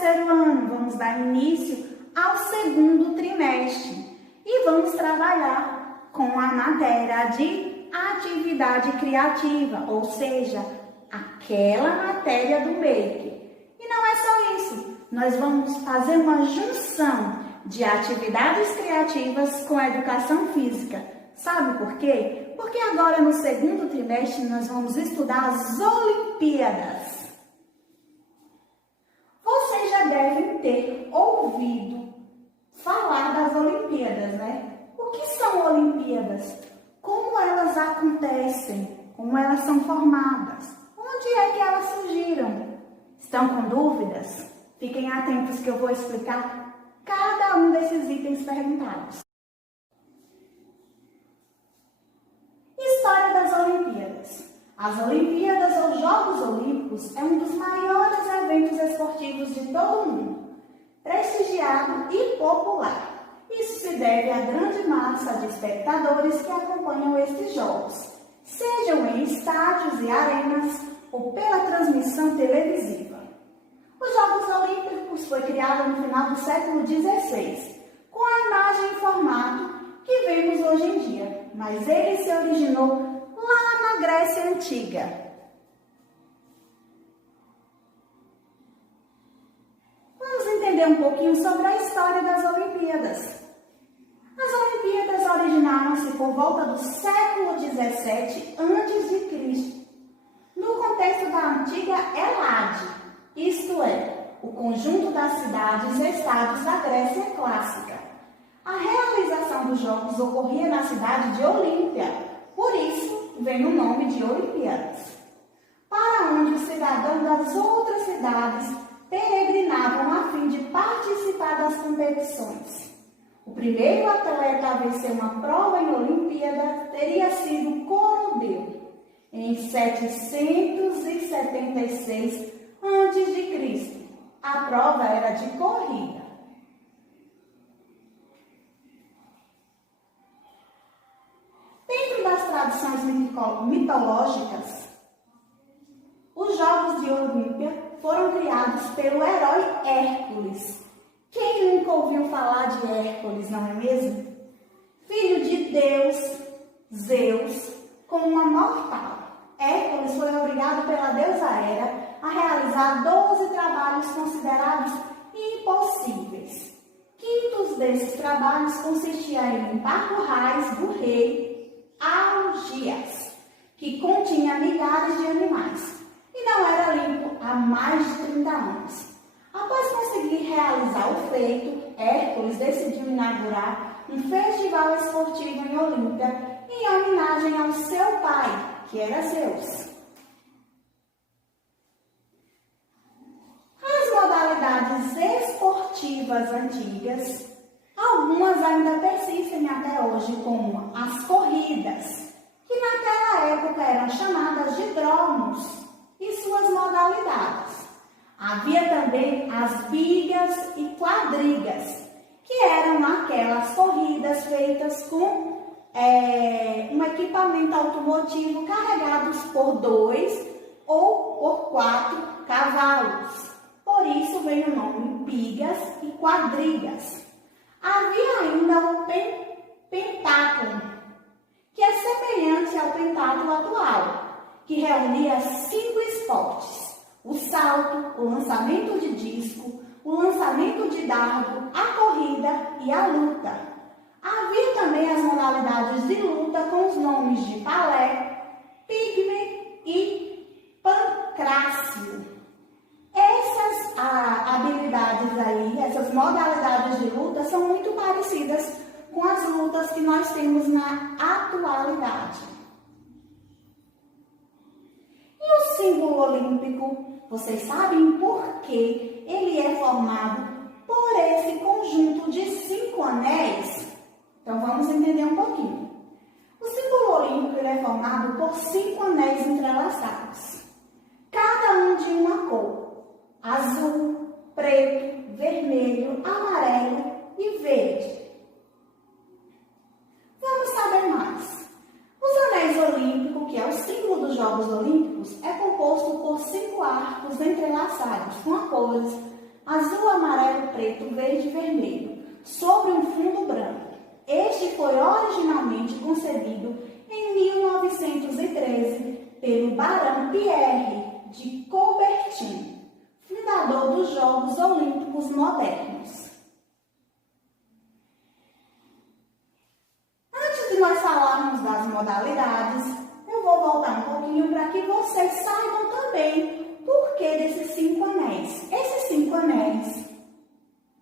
terceiro ano, vamos dar início ao segundo trimestre e vamos trabalhar com a matéria de atividade criativa, ou seja, aquela matéria do MEC. E não é só isso, nós vamos fazer uma junção de atividades criativas com a educação física. Sabe por quê? Porque agora no segundo trimestre nós vamos estudar as Olimpíadas. Vocês já devem ter ouvido falar das Olimpíadas, né? O que são Olimpíadas? Como elas acontecem? Como elas são formadas? Onde é que elas surgiram? Estão com dúvidas? Fiquem atentos que eu vou explicar cada um desses itens perguntados. História das Olimpíadas. As Olimpíadas ou Jogos Olímpicos é um dos maiores eventos esportivos de todo o mundo, prestigiado e popular. Isso se deve à grande massa de espectadores que acompanham estes jogos, sejam em estádios e arenas ou pela transmissão televisiva. Os Jogos Olímpicos foi criado no final do século XVI, com a imagem e formato que vemos hoje em dia, mas ele se originou lá na Grécia Antiga. Vamos entender um pouquinho sobre a história das Olimpíadas. As Olimpíadas originaram-se por volta do século XVII a.C., no contexto da antiga Helade, isto é, o conjunto das cidades e estados da Grécia clássica. A realização dos Jogos ocorria na cidade de Olímpia, por isso vem o nome de Olimpíadas, para onde os cidadãos das outras cidades peregrinavam a fim de participar das competições. O primeiro atleta a vencer uma prova em Olimpíada teria sido Corodeu, em 776 a.C. A prova era de corrida. Dentro das tradições mitológicas, os Jogos de Olímpia foram criados pelo herói Hércules. Quem nunca ouviu falar de Hércules, não é mesmo? Filho de Deus, Zeus, com uma mortal. Hércules foi obrigado pela deusa Hera a realizar 12 trabalhos considerados impossíveis. Quintos desses trabalhos consistia em limpar currais do rei Augias, que continha milhares de animais, e não era limpo há mais de 30 anos. Após conseguir realizar o feito, Hércules decidiu inaugurar um festival esportivo em Olímpia em homenagem ao seu pai, que era Zeus. As modalidades esportivas antigas, algumas ainda persistem até hoje, como as corridas, que naquela época eram chamadas de dromos, e suas modalidades. Havia também as bigas e quadrigas, que eram aquelas corridas feitas com um equipamento automotivo carregados por 2 ou por 4 cavalos. Por isso vem o nome bigas e quadrigas. Havia ainda o pentáculo, que é semelhante ao pentáculo atual, que reunia 5 esportes: o salto, o lançamento de disco, o lançamento de dardo, a corrida e a luta. Havia também as modalidades de luta com os nomes de palé, pigme e pancrácio. Essas habilidades aí, essas modalidades de luta são muito parecidas com as lutas que nós temos na atualidade. E o símbolo olímpico, vocês sabem por que ele é formado por esse conjunto de 5 anéis? Então vamos entender um pouquinho. O símbolo olímpico ele é formado por 5 anéis entrelaçados, cada um de uma cor: azul, preto, vermelho, amarelo e verde. Vamos saber mais. Os anéis olímpicos, que é o símbolo dos Jogos Olímpicos, é composto por 5 arcos entrelaçados com as cores azul, amarelo, preto, verde e vermelho, sobre um fundo branco. Este foi originalmente concebido em 1913 pelo Barão Pierre de Coubertin, fundador dos Jogos Olímpicos Modernos. Antes de nós falarmos das modalidades, eu vou voltar um pouquinho para que vocês saibam também o porquê desses 5 anéis. Esses 5 anéis,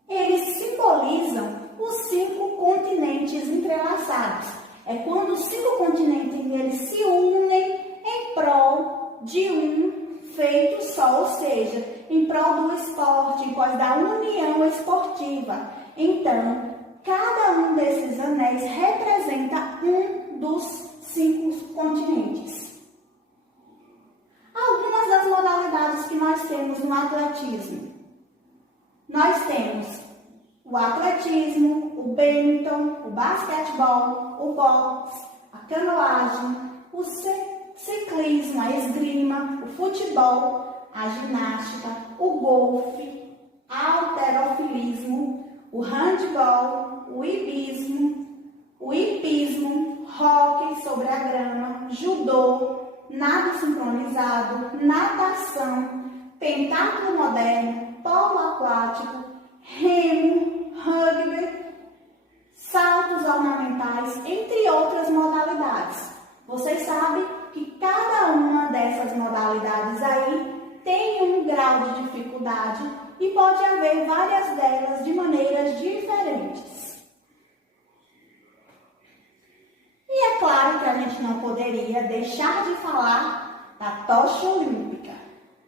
eles simbolizam os 5 continentes entrelaçados. É quando os 5 continentes eles se unem em prol de um feito só, ou seja, em prol do esporte, em prol da união esportiva. Então, cada um desses anéis representa um dos 5 continentes. Algumas das modalidades que nós temos no atletismo. Nós temos o atletismo, o badminton, o basquetebol, o boxe, a canoagem, o ciclismo, a esgrima, o futebol, a ginástica, o golfe, a halterofilismo, o handebol, o hipismo, hóquei sobre a grama, judô, nado sincronizado, natação, pentatlo moderno, polo aquático, remo, rugby, saltos ornamentais, entre outras modalidades. Vocês sabem que cada uma dessas modalidades aí tem um grau de dificuldade e pode haver várias delas de maneiras diferentes. E é claro que a gente não poderia deixar de falar da tocha olímpica.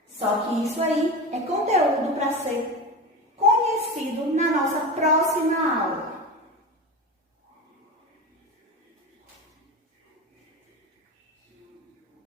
Só que isso aí é conteúdo para ser conhecido na nossa próxima aula.